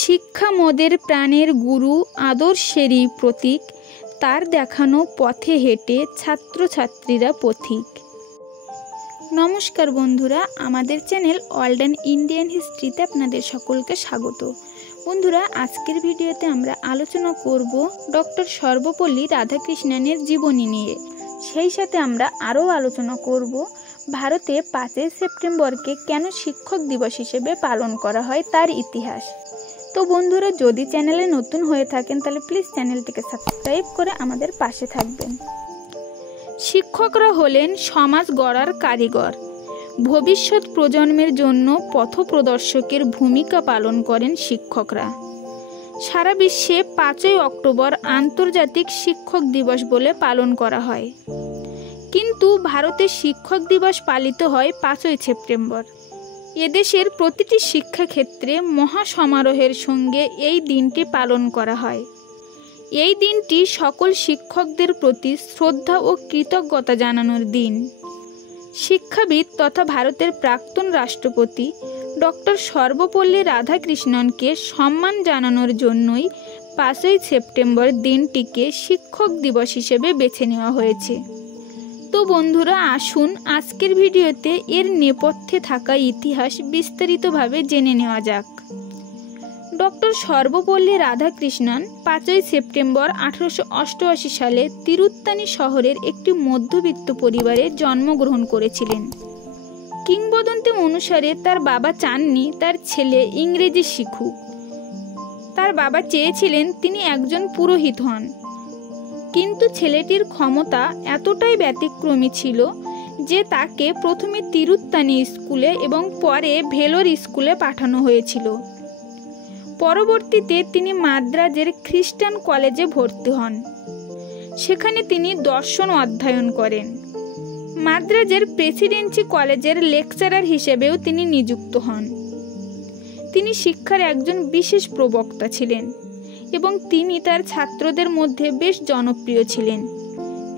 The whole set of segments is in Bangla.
শিক্ষা মোদের প্রাণের গুরু, আদর্শেরই প্রতীক, তার দেখানো পথে হেঁটে ছাত্রছাত্রীরা পথিক। নমস্কার বন্ধুরা, আমাদের চ্যানেল ওয়ার্ল্ড অ্যান্ড ইন্ডিয়ান হিস্ট্রিতে আপনাদের সকলকে স্বাগত। বন্ধুরা, আজকের ভিডিওতে আমরা আলোচনা করব ডক্টর সর্বপল্লী রাধাকৃষ্ণনের জীবনী নিয়ে। সেই সাথে আমরা আরও আলোচনা করব ভারতে 5ই সেপ্টেম্বরকে কেন শিক্ষক দিবস হিসেবে পালন করা হয় তার ইতিহাস। তো বন্ধুরা, যদি চ্যানেলে নতুন হয়ে থাকেন তাহলে প্লিজ চ্যানেলটিকে সাবস্ক্রাইব করে আমাদের পাশে থাকবেন। শিক্ষকরা হলেন সমাজ গড়ার কারিগর। ভবিষ্যৎ প্রজন্মের জন্য পথপ্রদর্শকের ভূমিকা পালন করেন শিক্ষকরা। সারা বিশ্বে 5ই অক্টোবর আন্তর্জাতিক শিক্ষক দিবস বলে পালন করা হয়, কিন্তু ভারতে শিক্ষক দিবস পালিত হয় 5ই সেপ্টেম্বর। এদেশের প্রতিটি শিক্ষাক্ষেত্রে মহাসমারোহের সঙ্গে এই দিনটি পালন করা হয়। এই দিনটি সকল শিক্ষকদের প্রতি শ্রদ্ধা ও কৃতজ্ঞতা জানানোর দিন। শিক্ষাবিদ তথা ভারতের প্রাক্তন রাষ্ট্রপতি ডক্টর সর্বপল্লী রাধাকৃষ্ণনকে সম্মান জানানোর জন্যই 5ই সেপ্টেম্বর দিনটিকে শিক্ষক দিবস হিসেবে বেছে নেওয়া হয়েছে। তো বন্ধুরা, আসুন আজকের ভিডিওতে এর নেপথ্যে থাকা ইতিহাস বিস্তারিতভাবে জেনে নেওয়া যাক। ডক্টর সর্বপল্লী রাধাকৃষ্ণন 5ই সেপ্টেম্বর 1888 সালে তিরুত্তানি শহরের একটি মধ্যবিত্ত পরিবারে জন্মগ্রহণ করেছিলেন। কিংবদন্তি অনুসারে তার বাবা চাননি তার ছেলে ইংরেজি শিখুক। তার বাবা চেয়েছিলেন তিনি একজন পুরোহিত হন, কিন্তু ছেলেটির ক্ষমতা এতটাই ব্যতিক্রমী ছিল যে তাকে প্রথমে তিরুত্তানি স্কুলে এবং পরে ভেলোর স্কুলে পাঠানো হয়েছিল। পরবর্তীতে তিনি মাদ্রাজের খ্রিস্টান কলেজে ভর্তি হন। সেখানে তিনি দর্শন অধ্যয়ন করেন। মাদ্রাজের প্রেসিডেন্সি কলেজের লেকচারার হিসেবেও তিনি নিযুক্ত হন। তিনি শিক্ষার একজন বিশেষ প্রবক্তা ছিলেন এবং তিনি তার ছাত্রদের মধ্যে বেশ জনপ্রিয় ছিলেন।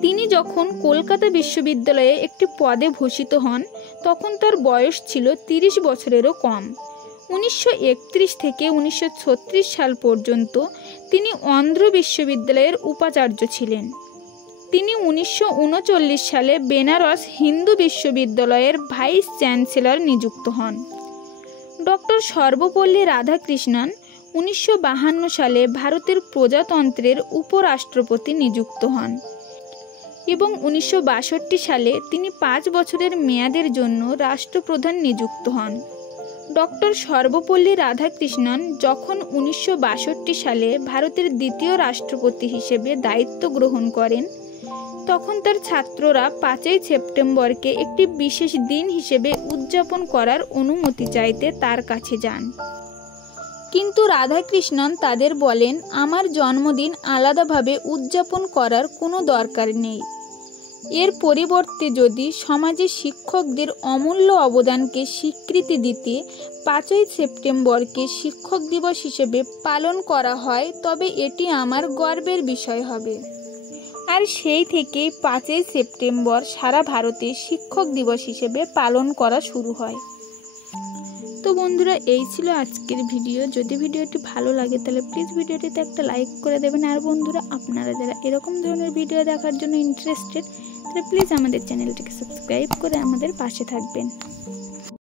তিনি যখন কলকাতা বিশ্ববিদ্যালয়ে একটি পদে ভূষিত হন তখন তার বয়স ছিল 30 বছরেরও কম। 1931 থেকে 1936 সাল পর্যন্ত তিনি অন্ধ্র বিশ্ববিদ্যালয়ের উপাচার্য ছিলেন। তিনি 1939 সালে বেনারস হিন্দু বিশ্ববিদ্যালয়ের ভাইস চ্যান্সেলর নিযুক্ত হন। ডক্টর সর্বপল্লী রাধাকৃষ্ণন 1952 সালে ভারতের প্রজাতন্ত্রের উপরাষ্ট্রপতি নিযুক্ত হন এবং 1962 সালে তিনি 5 বছরের মেয়াদের জন্য রাষ্ট্রপ্রধান নিযুক্ত হন। ডক্টর সর্বপল্লী রাধাকৃষ্ণন যখন 1962 সালে ভারতের দ্বিতীয় রাষ্ট্রপতি হিসেবে দায়িত্ব গ্রহণ করেন তখন তার ছাত্ররা 5ই সেপ্টেম্বরকে একটি বিশেষ দিন হিসেবে উদযাপন করার অনুমতি চাইতে তার কাছে যান, কিন্তু রাধাকৃষ্ণন তাদের বলেন, আমার জন্মদিন আলাদাভাবে উদযাপন করার কোনো দরকার নেই। এর পরিবর্তে যদি সমাজে শিক্ষকদের অমূল্য অবদানকে স্বীকৃতি দিতে 5ই সেপ্টেম্বরকে শিক্ষক দিবস হিসেবে পালন করা হয় তবে এটি আমার গর্বের বিষয় হবে। আর সেই থেকেই 5ই সেপ্টেম্বর সারা ভারতে শিক্ষক দিবস হিসেবে পালন করা শুরু হয়। তো বন্ধুরা, এই ছিল আজকের ভিডিও। যদি ভিডিওটি ভালো লাগে তাহলে প্লিজ ভিডিওটিতে একটা লাইক করে দেবেন। আর বন্ধুরা, আপনারা যারা এরকম ধরনের ভিডিও দেখার জন্য ইন্টারেস্টেড তাহলে প্লিজ আমাদের চ্যানেলটিকে সাবস্ক্রাইব করে আমাদের পাশে থাকবেন।